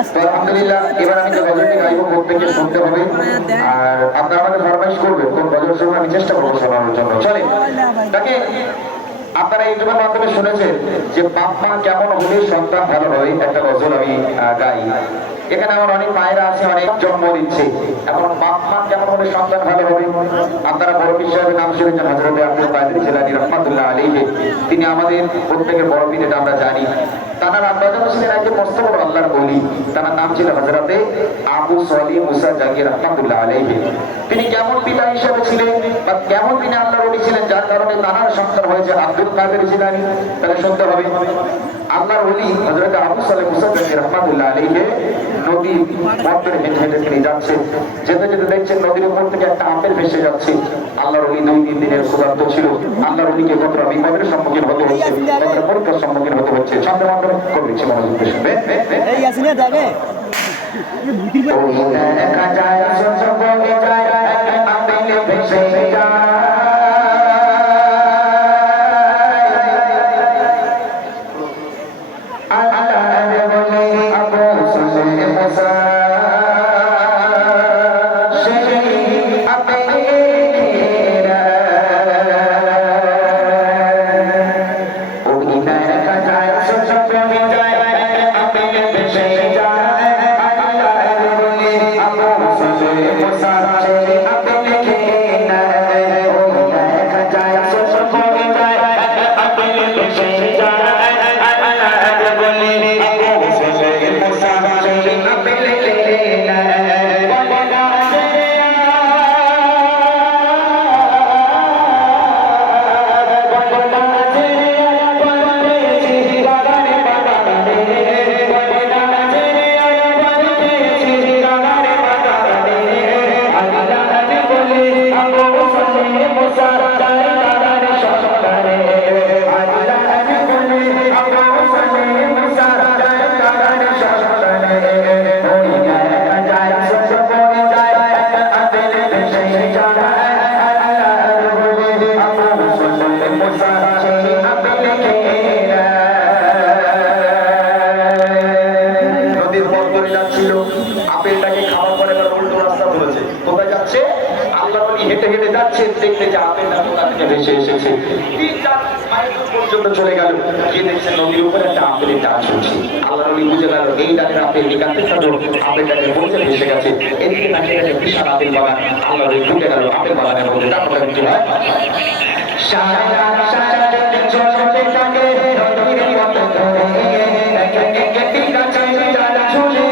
আলহামদুলিল্লাহ, এবার আমি যে গজলটি গাইব প্রত্যেককে শুনতে হবে, আর আপনারা আমাকে ফরমাইশ করবেন কোন গজল শুনবেন, আমি চেষ্টা করবো শোনানোর জন্য। চলে তাকে আপনারা ইউটিউবের মাধ্যমে শুনেছেন যে বাপ মা কেমন হলে সন্তান ভালো হয়, একটা গজল আমি গাই। এখানে আমার অনেক মায়েরা আছে, অনেক জন্ম দিচ্ছে, এখন বাপ মা কেমন হলে সন্তান ভালো হবে। আপনারা বড় পীর সাহেবের নাম শুনেছেন, হযরত আব্দুল কাদের জিলানী রাহমাতুল্লাহ আলাইহি, তিনি আমাদের প্রত্যেকের বড় পীর, এটা আমরা জানি। তার আব্বাজান ছিলেন একজন মস্ত বড় আল্লাহর ওলি, তার নাম ছিল হযরতে আবু সালিহ মুসা জাকির রাহমাতুল্লাহ আলাইহি। তিনি কেমন পিতা হিসেবে ছিলেন বা কেমন তিনি আল্লাহর ওলি ছিলেন, যার কারণে তার সন্তান হয়েছে আব্দুল কাদের জিলানী। তাহলে শুনতে হবে, আল্লাহর ওলি হযরত আবু সালিহ মুসা জাকির রাহমাতুল্লাহ আলাইহি নদী পথে হেঁটে হেঁটে তিনি যাচ্ছে, যেতে যেতে দেখছেন নদীর উপর থেকে একটা আপেল ভেসে যাচ্ছে। আল্লাহর ওলি 2-3 দিনের ক্ষুধার্ত ছিল। আল্লাহর ওলিকে কতটা বিপদের সম্মুখীন হতে হচ্ছে, কতটা পরীক্ষার সম্মুখীন হতে হচ্ছে। সামনে মাধ্যমে করছি মনোযোগ দিয়ে শুনবে। এই আসলে যাবে দেখা যায় সবকে যায় আপেল ভেসে যায়। আপেলটাকে খাওয়ার পরে এবার উল্টো রাস্তা ধরেছে, কোথায় যাচ্ছে? আল্লাহর ওলি হেঁটে হেঁটে যাচ্ছে, দেখতে যে আপেলটা কোথা থেকে ভেসে এসেছে। 3-4 মাইল পর্যন্ত চলে গেল, গিয়ে দেখছেন নদীর উপরে একটা আপেলের ডাল ঝুলছে। আল্লাহর ওলি বুঝে গেল এই ডালের আপেল নিকাতে থাকলো, আপেলটাকে বলতে ভেসে গেছে। এদিকে তাকিয়ে গেছে বিশাল আপেল বাগান। আল্লাহর ওলি ঢুকে গেল আপেল বাগানের মধ্যে। তারপরে কি হয়? সারা সারা চলতে থাকে নদীর পথে ধরে, একটি গাছে ডাল ঝুলে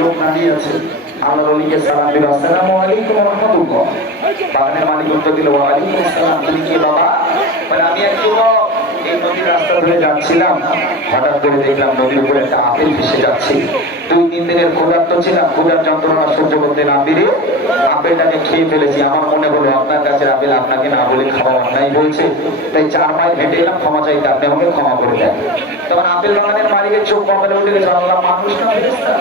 লোক দাঁড়িয়ে আছে। আল্লাহর ওলিকে সালাম দিল, আসসালামু আলাইকুম ওয়া রাহমাতুল্লাহ। বাগানের মালিক উত্তর দিল, ওয়া আলাইকুম আসসালাম। তুমি কে বাবা? বলে আমি এক যুবক, এই নদীর রাস্তা ধরে যাচ্ছিলাম, হঠাৎ করে দেখলাম নদীর উপরে একটা আপেল ভেসে যাচ্ছে। 2-3 দিনের ক্ষুধার্ত ছিলাম, ক্ষুধার যন্ত্রণা সহ্য করতে না পেরে আপেলটাকে খেয়ে ফেলেছি। আমার মনে হলো আপনার কাছে আপেল আপনাকে না বলে খাওয়া অন্যায় বলছে, তাই 4 মাইল হেঁটে এলাম ক্ষমা চাইতে, আপনি আমাকে ক্ষমা করে দেন। তখন আপেল বাগানের মালিকের চোখ কপালে উঠে গেছে, আল্লাহ মানুষ না ফেরেশতা?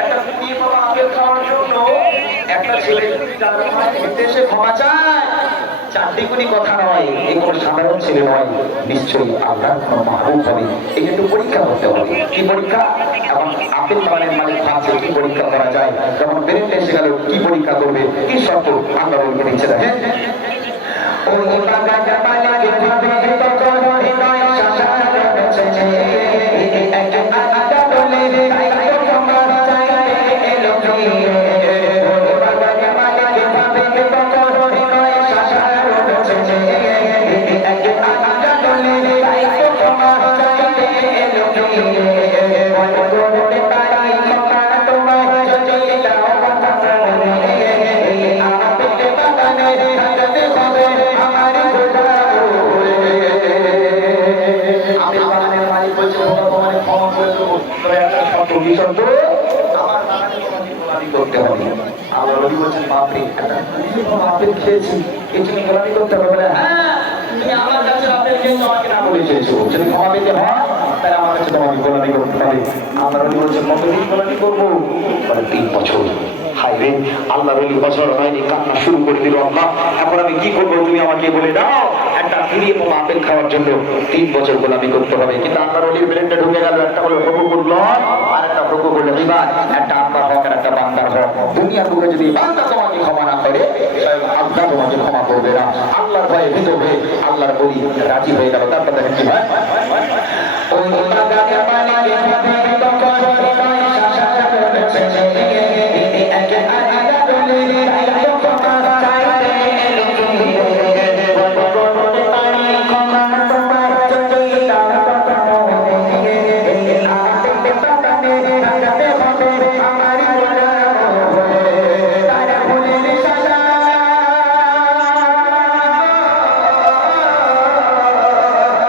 একটা কুড়িয়ে বাবা আপেল খাওয়ার জন্য একটা ছেলে যদি হেঁটে এসে ক্ষমা চায়, চারটিকুনি কথা নয়, এই কোনো সাধারণ ছেলে নয়, নিশ্চয়ই আল্লাহর কোনো মাহবুব হবে। এই একটু পরীক্ষা করতে হবে। কি পরীক্ষা? এখন আপেল বাগানের মালিক ভাবছে কি পরীক্ষা করা যায়, যখন বেরেন্টে এসে গেল কি পরীক্ষা করবে, কি শর্ত আল্লাহ বলকে দিচ্ছে দেখেন। ওই বাগানের মালিক ভাবে তখন নয় শাসন করেছে এক আলাদা বলে তাই তো তোমার চাইতে এলো ফিরে। ওই বাগানের মালিক ভাবে তখন নয় শাসন করেছে এক আলাদা বলে তাই তো তোমার চাইতে এলো ফিরে। ওই করতে পারি ক্ষমা তোমার যদি দাও কথা বলে আপেল বাগানে থাকতে হবে আমার গোটা। আপেল বাগানের মালিক বলছে তোমার ক্ষমা করে দেবো, তবে একটা শর্ত। কি শর্ত? আমার বাগানে গোলামি করতে হবে। আল্লাহ নবী বলছেন বাপরে আপেল খেয়েছি এই জন্য গোলামি করতে হবে না? হ্যাঁ, তুমি আমার কাছে আপেল খেয়ে তোমাকে না বলে চেয়েছো, যদি ক্ষমা পেতে হয় তাহলে আমার কাছে তোমাকে গোলামি করতে হবে। আল্লাহ নবী বলছেন কতদিন গোলামি করবো? বলে 3 বছর। হায় রে, আল্লাহ বলি বছর হয়নি, কান্না শুরু করে দিল। আল্লাহ এখন আমি কি করবো, তুমি আমাকে বলে দাও। একটা ফিরিয়ে পাবো আপেল খাওয়ার জন্য 3 বছর গোলামি করতে হবে। কিন্তু আল্লাহ নবীর ব্রেনটা ঢুকে গেল, একটা হলো হুকুকুল লয় আর একটা হুকুকুল ইবাদ, একটা আল্লাহর হক আর একটা বান্দার হক। দুনিয়ার বুকে যদি বান্দা তোমাকে ক্ষমা না করে, আল্লাহ তোমাকে ক্ষমা করবে না। আল্লাহর ভয়ে ভীত হয়ে আল্লাহর বলি রাজি হয়ে গেল। তারপর দেখেন কি হয়, ওই বাগানের মালিক ভাবে তখন নয় শাসন করেছে এক আলাদা বলে তাই তো তোমার চাইতে এলো ফিরে। ওই করতে পারি ক্ষমা তোমার যদি দাও কথা বলে আপেল বাগানে থাকতে হবে আমার গোটা। তারা ভুলের সাজা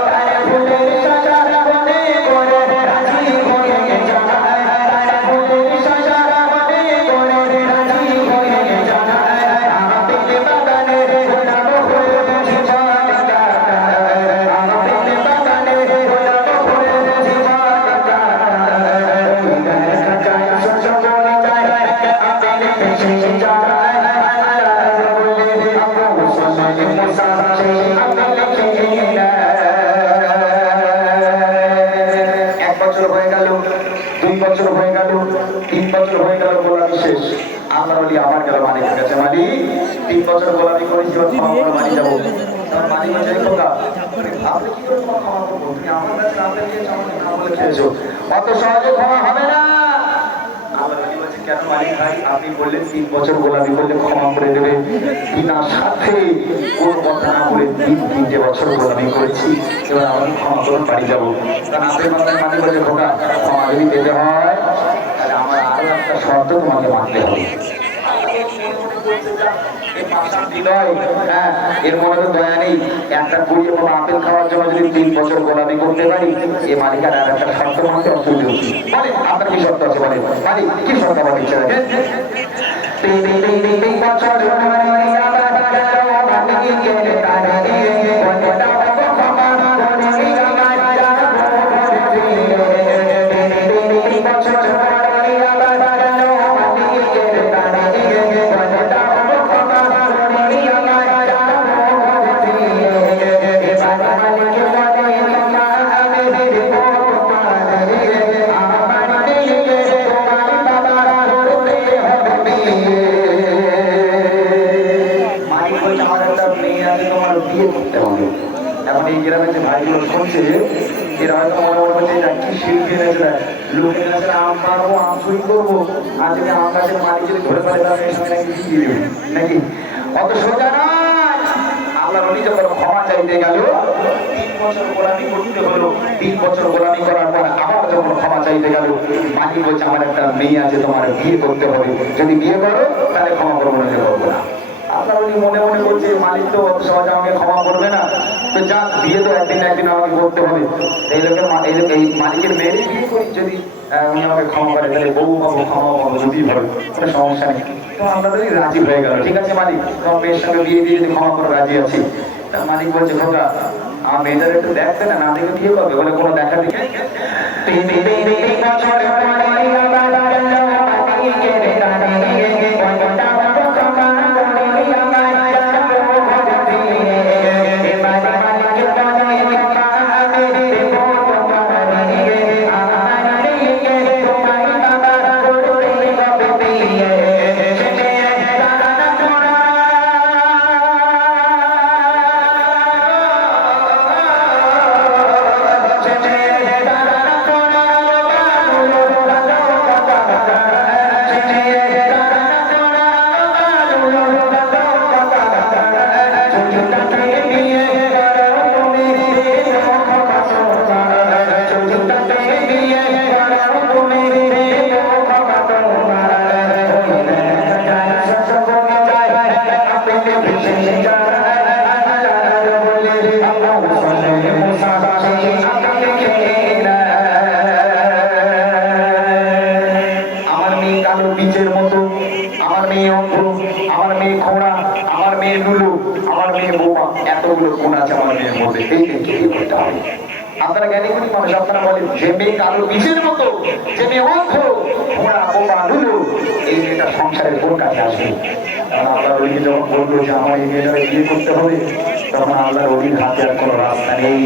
তারা ভুলের সাজা মনে করে রাজি হয়ে যায়। তারা ভুলের সাজা মনে করে রাজি হয়ে যায়। আপেল বাগানে গোলাম হয়ে জীবন কাটায়। আপেল বাগানে গোলাম হয়ে জীবন কাটায়। কাটায় সহ্য করে যায় আপেল ভেসে যায়। আল্লাহ বলে আবু সুফিয়ান মুসা সেই আপেল খেয়ে নেয়। 1 বছর হয়ে গেল, 2 বছর হয়ে গেল, 3 বছর হয়ে গেল, গোলামি শেষ। আল্লাহর ওলি আবার গেল মালিকের কাছে, মালিক 3 বছর গোলামি করেছি, এবার ক্ষমা করে মানি যাবো। তখন মালিক বলছে এই খোকা, আপনি কি করে তোমার ক্ষমা করবো? তুমি আমার কাছে আপেল খেয়েছো, আমাকে না বলে খেয়েছো, অত সহজে ক্ষমা হবে না। আল্লাহর ওলি বলছে কেন মালিক ভাই, আপনি বললেন 3 বছর গোলামি করলে ক্ষমা করে দেবে, বিনা সাথে কোন কথা না বলে 3 বছর গোলামি করেছি, এবার আমাকে ক্ষমা করুন, বাড়ি যাবো। কারণ আপনি মাথায় মালিক বলছে খোকা, ক্ষমা যদি পেতে হয় তাহলে আমার আরো একটা শর্ত তোমাকে মানতে হবে। এর মনে তো দয়া নেই, একটা কুড়িয়ে কোনো আপেল খাওয়ার জন্য যদি 3 বছর গোলামি করতে পারি, এই মালিকার আর একটা শর্ত মানতে অসুবিধা হচ্ছে। বলে আপনার কি শর্ত আছে? বলে মালিক কি শর্ত আমার ইচ্ছা রাখেন? 3 বছর এখন এই গ্রামে যে ভাইগুলো শুনছে, এরা হয়তো মনে মনে হচ্ছে কি শিল্পী এনেছে, লোকের কাছে আম পারবো, আম চুরি করবো, আর যদি আম গাছের মালিক যদি ধরে পারে তাহলে এই সময় নাকি দিয়ে দেবে নাকি? অত সোজা নয়। আল্লাহ নবী যখন ক্ষমা চাইতে গেল, 3 বছর গোলামি করতে হলো। 3 বছর গোলামি করার পর আবার যখন ক্ষমা চাইতে গেল, মালিক বলছে আমার একটা মেয়ে আছে, তোমার বিয়ে করতে হবে, যদি বিয়ে করো তাহলে ক্ষমা করবো না, করবো না। আল্লাহ মনে মনে বলছে মালিক তো অত সহজে আমাকে ক্ষমা করবে না, তো যাক বিয়ে তো একদিন একদিন আমাকে করতে হবে। এই লোকের এই মালিকের মেয়েরই বিয়ে করি, যদি উনি আমাকে ক্ষমা করে তাহলে বউ পাবো, ক্ষমা পাবো, যদি হবে কোনো সমস্যা নেই। তো আল্লাহ রাজি হয়ে গেল, ঠিক আছে মালিক তোমার মেয়ের সঙ্গে বিয়ে দিয়ে যদি ক্ষমা করে রাজি আছি। তার মালিক বলছে খোকা আমার মেয়েটার একটু দেখবে না, না দেখে বিয়ে করবে? বলে কোনো দেখা দিকে মধ্যে এই মেয়েকে বিয়ে করতে হবে। আপনারা জ্ঞানী গুণী মানুষ, আপনারা বলেন যে মেয়ে কালো বীজের মতো, যে মেয়ে অন্ধ ঘোড়া বোমা লুলু, এই মেয়েটা সংসারের কোন কাজে আসবে? কারণ আল্লাহর ওলি যখন বললো যে আমার এই মেয়েটাকে বিয়ে করতে হবে, তখন আল্লাহর ওলির হাতে আর কোনো রাস্তা নেই।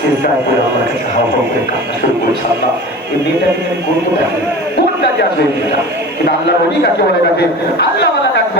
চিন্তায় করে আল্লাহর কাছে হাওয়া কান্না শুরু করছে, আল্লাহ এই মেয়েটাকে আমি করবো নাকি, কোন কাজে আসবে এই মেয়েটা? কিন্তু আল্লাহর ওলি কাকে বলে কাছে আল্লাহ বলা কাকে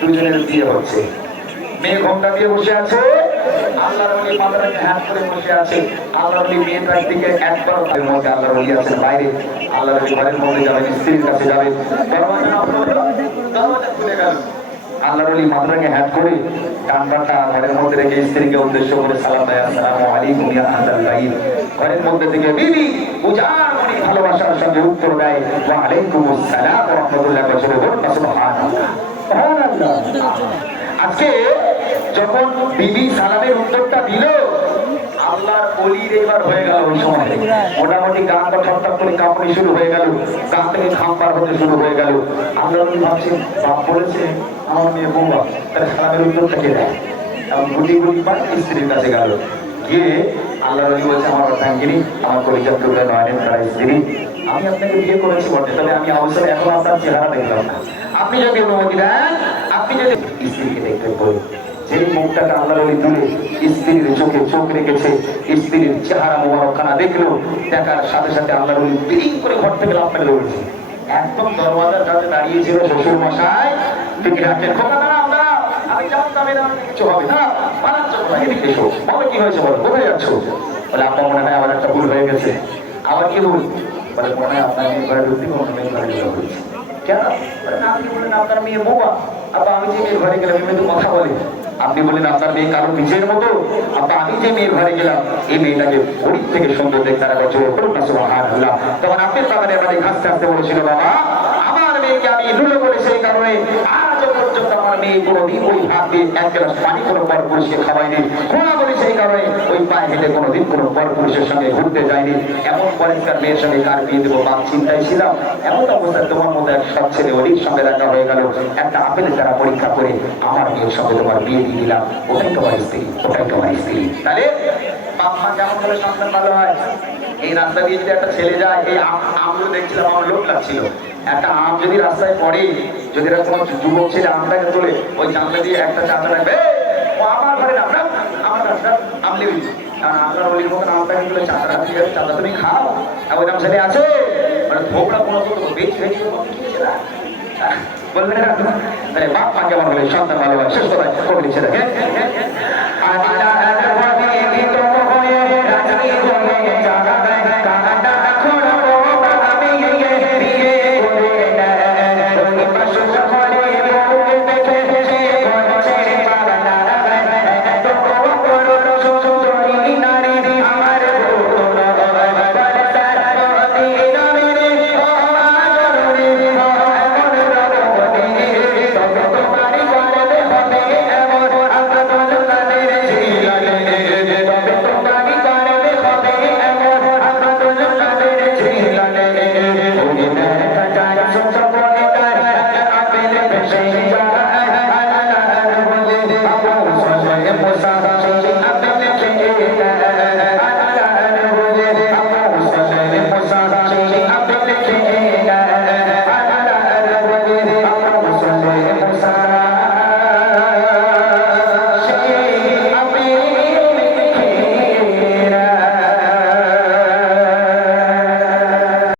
দুজনের বিয়ে হচ্ছে। মেয়ে ঘোমটা দিয়ে বসে আছে, আল্লাহর ওলি মাথাটাকে হাত করে বসে আছে। আল্লাহর ওলি মেয়েটার দিকে একবার মধ্যে আল্লাহর ওলি আছেন বাইরে, আল্লাহর ওলি ঘরের মধ্যে যাবেন, স্ত্রীর কাছে যাবেন, দরজা খুলে গেল। আল্লাহর ওলি মাথাটাকে হাত করে কান্নাটা ঘরের মধ্যে রেখে স্ত্রীকে উদ্দেশ্য করে সালাম দেয়, আসসালামু আলাইকুম ইয়া আহলাল বাইত। ঘরের মধ্যে থেকে বিবি উজাড় করে ভালোবাসার সঙ্গে উত্তর দেয়, ওয়া আলাইকুমুস সালাম ওয়া রাহমাতুল্লাহি ওয়া বারাকাতুহু। সুবহানাল্লাহ। আজকে যখন বিবি সালামের উত্তরটা দিল, আল্লাহর ওলির এবার হয়ে গেল ওই সময় মোটামুটি গানটা ঠকঠক করে কাঁপনি শুরু হয়ে গেল, গান থেকে খাম্বার হতে শুরু হয়ে গেল। আল্লাহর ওলি ভাবছেন, বাপ বলেছে আমার মেয়ে বোমা, তার সালামের উত্তরটা কে দেয়? এবং গুটি গুটি পায় স্ত্রীর কাছে গেল, গিয়ে আল্লাহর ওলি বলছে, আমার অর্ধাঙ্গিনী, আমার পরিচয় টুকরা নয়নের তারা স্ত্রী, আমি আপনাকে বিয়ে করেছি বটে, তবে আমি অবসরে এখন আপনার চেহারা দেখলাম না। আপনি যদি অনুমতি দেন, আপনি যদি স্ত্রীকে দেখতে বলুন। যে মুখটাকে আল্লাহর ওলি তুলে স্ত্রীর চোখে চোখ রেখেছে, স্ত্রীর চেহারা মোবারকখানা দেখলো, দেখার সাথে সাথে আল্লাহর ওলি বিড়িং করে ঘর থেকে লাফ মেরে উঠেছে। একদম দরওয়াজার কাছে দাঁড়িয়েছিল শ্বশুর মশাই, ঠিক রাখেন, খোকা দাঁড়াও দাঁড়াও, আমি জানতাম এর কিছু হবে না, পালাচ্ছ কোথায়, এদিকে এসো, বলো কি হয়েছে, বলো কোথায় যাচ্ছ? বলে আপনার মনে হয় আমার একটা ভুল হয়ে গেছে। আবার কি ভুল? বলে মনে হয় আপনার মেয়ে ঘরে ঢুকতে অন্য মেয়ে ঘরে ঢুকা হয়েছে। কেন? আপনি বললেন আপনার মেয়ে বোবা, আবার আমি যে মেয়ের ঘরে গেলাম এই মেয়ে তো কথা বলে। আপনি বললেন আপনার মেয়ে কারো বীজের মতো, আবার আমি যে মেয়ের ঘরে গেলাম এই মেয়েটাকে ওদিক থেকে সুন্দর দেখতে তারা বছর করুন না। সুবহানাল্লাহ। তখন আপনি বাগানের বাড়ি হাসতে হাসতে বলেছিল, বাবা আমার মেয়েকে আমি লুলো বলে সেই কারণে আজও পর্যন্ত আমার মেয়ে কোনোদিন ওই হাত দিয়ে এক গ্লাস পানি কোনো পর পুরুষকে খাওয়াইনি, খোলা বলে সেই কারণে ওই পায়ে হেঁটে কোনোদিন কোনো পর পুরুষের সঙ্গে ঘুরতে যায়নি। এমন পরিষ্কার মেয়ের সঙ্গে কার বিয়ে দেবো বাপ চিন্তায় ছিলাম। এমন অবস্থায় তোমার মতো এক সব ছেলে ওরই সঙ্গে দেখা হয়ে গেল, একটা আপেলের দ্বারা পরীক্ষা করে আমার মেয়ের সঙ্গে তোমার বিয়ে দিয়ে দিলাম, ওটাই তোমার স্ত্রী, ওটাই তোমার স্ত্রী। তাহলে বাপ মা কেমন হলে সন্তান ভালো হয়? এই রাস্তা দিয়ে যদি একটা ছেলে যায়, এই আমগুলো দেখছিলাম আমার লোক লাগছিল, একটা আম যদি রাস্তায় পড়ে, যদি এরা কোনো যুবক ছেলে আমটাকে তোলে, ওই জানলা দিয়ে একটা চাচা রাখবে, ও আমার ঘরে না আমার রাস্তা আম নেবি, কারণ আপনার ওই মতন আমটাকে তুলে চাচা রাখতে যাবে, চাচা তুমি খাও, আর ওই নাম ছেলে আছে মানে ধোকড়া কোনো বেশ বেশি বলবেন বাপ মা কেমন হলে সন্তান ভালো হয়, শেষ কথা কবি লিখছে দেখেন।